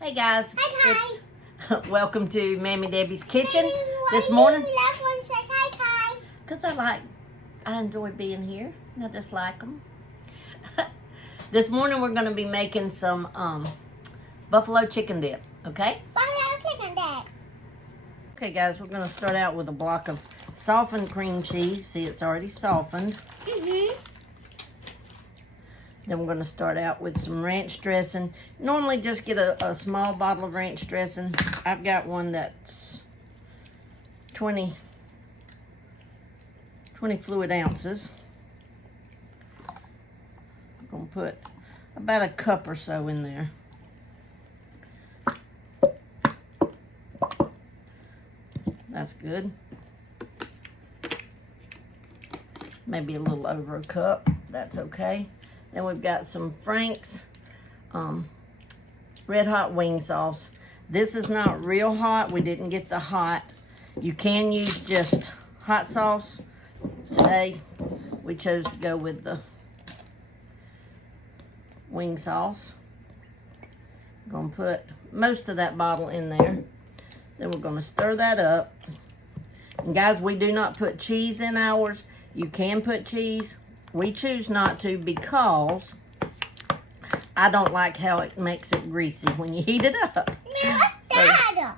Hey guys. Hi It's welcome to Mammy Debbie's Kitchen. Mommy, This why morning, you left one say hi guys? because I enjoy being here. I just like them. This morning we're going to be making some buffalo chicken dip, okay? Buffalo chicken dip. Okay guys, we're going to start out with a block of softened cream cheese. See, it's already softened. Then we're going to start out with some ranch dressing. Normally just get a small bottle of ranch dressing. I've got one that's 20 fluid ounces. I'm going to put about a cup or so in there. That's good. Maybe a little over a cup. That's okay. Then we've got some Frank's red hot wing sauce. This is not real hot. We didn't get the hot. You can use just hot sauce. Today we chose to go with the wing sauce. I'm going to put most of that bottle in there. Then we're going to stir that up. And guys, we do not put cheese in ours. You can put cheese. We choose not to because I don't like how it makes it greasy when you heat it up. Now what's that?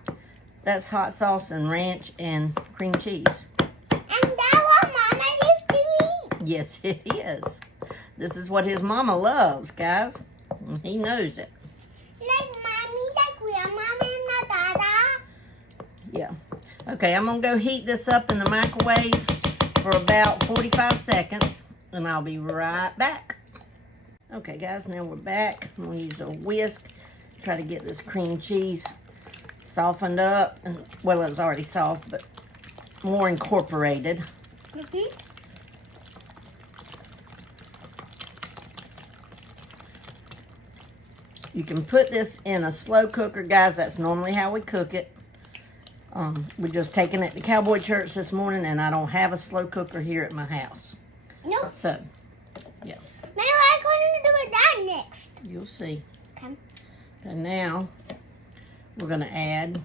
That's hot sauce and ranch and cream cheese. And that what Mama used to eat. Yes, it is. This is what his mama loves, guys. And he knows it. Like Mommy, like Grandmama and Dada. Yeah. Okay, I'm going to go heat this up in the microwave for about 45 seconds. And I'll be right back. Okay, guys, now we're back. I'm going to use a whisk. Try to get this cream cheese softened up. And, well, it was already soft, but more incorporated. You can put this in a slow cooker, guys. That's normally how we cook it. We're just taking it to Cowboy Church this morning, and I don't have a slow cooker here at my house. Nope. So, yeah. Now what I'm going to do with that next? You'll see. Okay. Okay, now we're going to add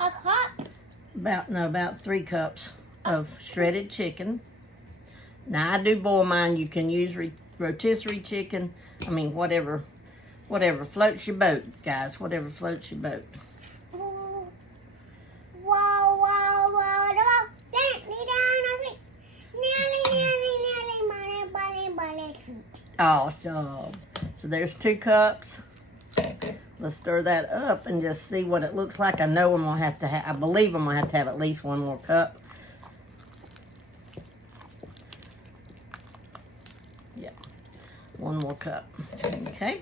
A cup. about 3 cups of shredded chicken. Now, I do boil mine. You can use rotisserie chicken. I mean, whatever floats your boat, guys. Whatever floats your boat. Awesome. So there's 2 cups. Let's stir that up and just see what it looks like. I know I'm gonna have to have. I believe I'm gonna have to have at least 1 more cup. Yeah, 1 more cup. Okay.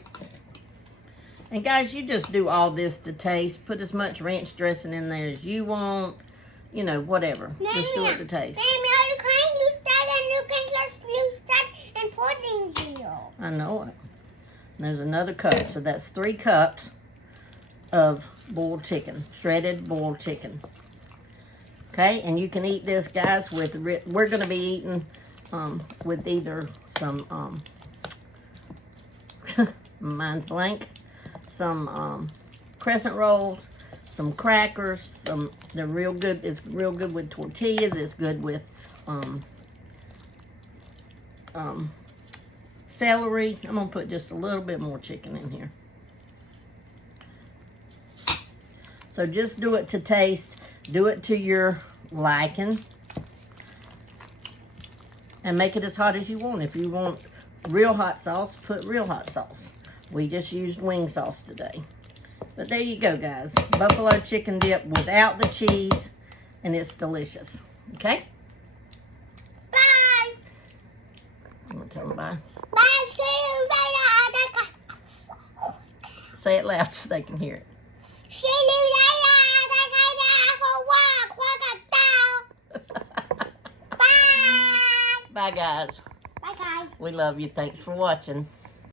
And guys, you just do all this to taste. Put as much ranch dressing in there as you want. You know, whatever. Just do it to taste. I know it. There's another cup. So that's 3 cups of boiled chicken. Shredded boiled chicken. Okay, and you can eat this, guys, with, we're going to be eating with either some, mine's blank, some crescent rolls, some crackers, they're real good. It's real good with tortillas. It's good with celery. I'm going to put just a little bit more chicken in here. So just do it to taste. Do it to your liking. And make it as hot as you want. If you want real hot sauce, put real hot sauce. We just used wing sauce today. But there you go, guys. Buffalo chicken dip without the cheese. And it's delicious. Okay? Bye. I'm going to tell them bye. Bye. See you later. Say it loud so they can hear it. See you later. Bye. Bye, guys. Bye, guys. We love you. Thanks for watching.